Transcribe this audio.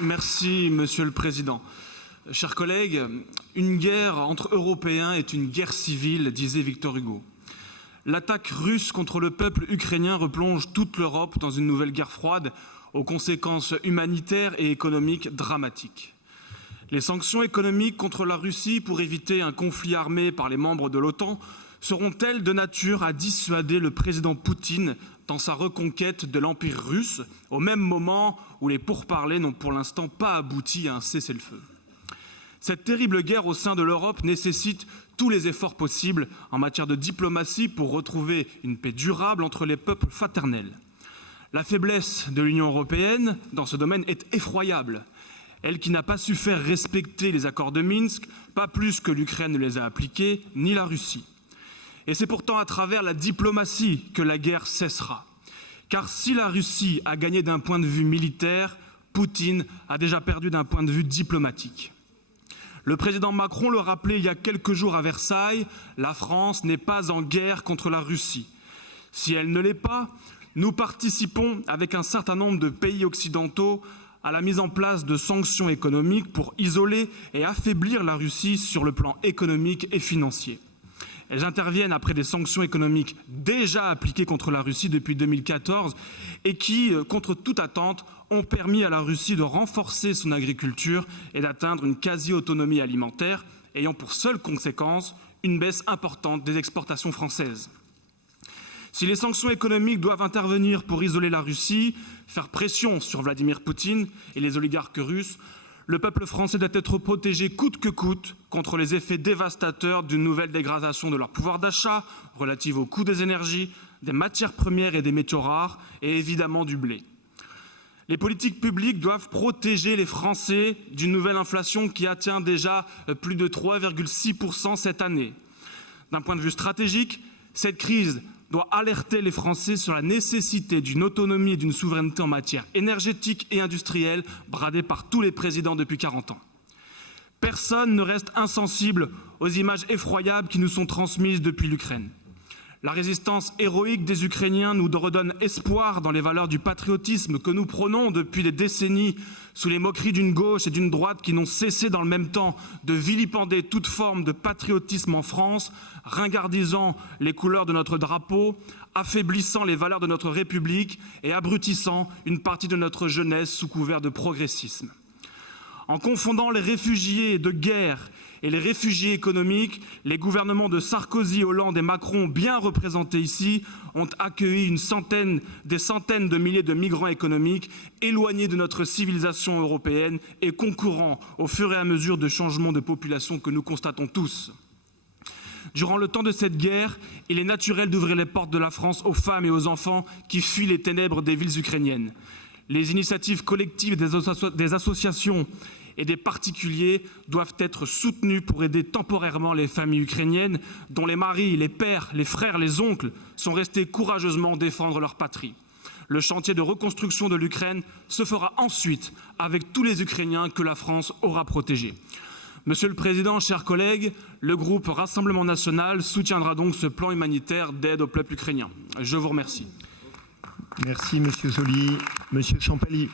Merci, Monsieur le Président. Chers collègues, une guerre entre Européens est une guerre civile, disait Victor Hugo. L'attaque russe contre le peuple ukrainien replonge toute l'Europe dans une nouvelle guerre froide aux conséquences humanitaires et économiques dramatiques. Les sanctions économiques contre la Russie pour éviter un conflit armé par les membres de l'OTAN seront-elles de nature à dissuader le président Poutine dans sa reconquête de l'Empire russe, au même moment où les pourparlers n'ont pour l'instant pas abouti à un cessez-le-feu? Cette terrible guerre au sein de l'Europe nécessite tous les efforts possibles en matière de diplomatie pour retrouver une paix durable entre les peuples fraternels. La faiblesse de l'Union européenne dans ce domaine est effroyable. Elle qui n'a pas su faire respecter les accords de Minsk, pas plus que l'Ukraine ne les a appliqués, ni la Russie. Et c'est pourtant à travers la diplomatie que la guerre cessera. Car si la Russie a gagné d'un point de vue militaire, Poutine a déjà perdu d'un point de vue diplomatique. Le président Macron le rappelait il y a quelques jours à Versailles, la France n'est pas en guerre contre la Russie. Si elle ne l'est pas, nous participons avec un certain nombre de pays occidentaux à la mise en place de sanctions économiques pour isoler et affaiblir la Russie sur le plan économique et financier. Elles interviennent après des sanctions économiques déjà appliquées contre la Russie depuis 2014 et qui, contre toute attente, ont permis à la Russie de renforcer son agriculture et d'atteindre une quasi-autonomie alimentaire, ayant pour seule conséquence une baisse importante des exportations françaises. Si les sanctions économiques doivent intervenir pour isoler la Russie, faire pression sur Vladimir Poutine et les oligarques russes, le peuple français doit être protégé coûte que coûte contre les effets dévastateurs d'une nouvelle dégradation de leur pouvoir d'achat relative au coût des énergies, des matières premières et des métaux rares, et évidemment du blé. Les politiques publiques doivent protéger les Français d'une nouvelle inflation qui atteint déjà plus de 3,6% cette année. D'un point de vue stratégique, cette crise doit alerter les Français sur la nécessité d'une autonomie et d'une souveraineté en matière énergétique et industrielle bradée par tous les présidents depuis 40 ans. Personne ne reste insensible aux images effroyables qui nous sont transmises depuis l'Ukraine. La résistance héroïque des Ukrainiens nous redonne espoir dans les valeurs du patriotisme que nous prônons depuis des décennies sous les moqueries d'une gauche et d'une droite qui n'ont cessé dans le même temps de vilipender toute forme de patriotisme en France, ringardisant les couleurs de notre drapeau, affaiblissant les valeurs de notre République et abrutissant une partie de notre jeunesse sous couvert de progressisme. En confondant les réfugiés de guerre et les réfugiés économiques, les gouvernements de Sarkozy, Hollande et Macron, bien représentés ici, ont accueilli des centaines de milliers de migrants économiques éloignés de notre civilisation européenne et concourant au fur et à mesure de changements de population que nous constatons tous. Durant le temps de cette guerre, il est naturel d'ouvrir les portes de la France aux femmes et aux enfants qui fuient les ténèbres des villes ukrainiennes. Les initiatives collectives des associations et des particuliers doivent être soutenues pour aider temporairement les familles ukrainiennes dont les maris, les pères, les frères, les oncles sont restés courageusement défendre leur patrie. Le chantier de reconstruction de l'Ukraine se fera ensuite avec tous les Ukrainiens que la France aura protégés. Monsieur le Président, chers collègues, le groupe Rassemblement national soutiendra donc ce plan humanitaire d'aide au peuple ukrainien. Je vous remercie. Merci Monsieur Joly. Monsieur Champagny.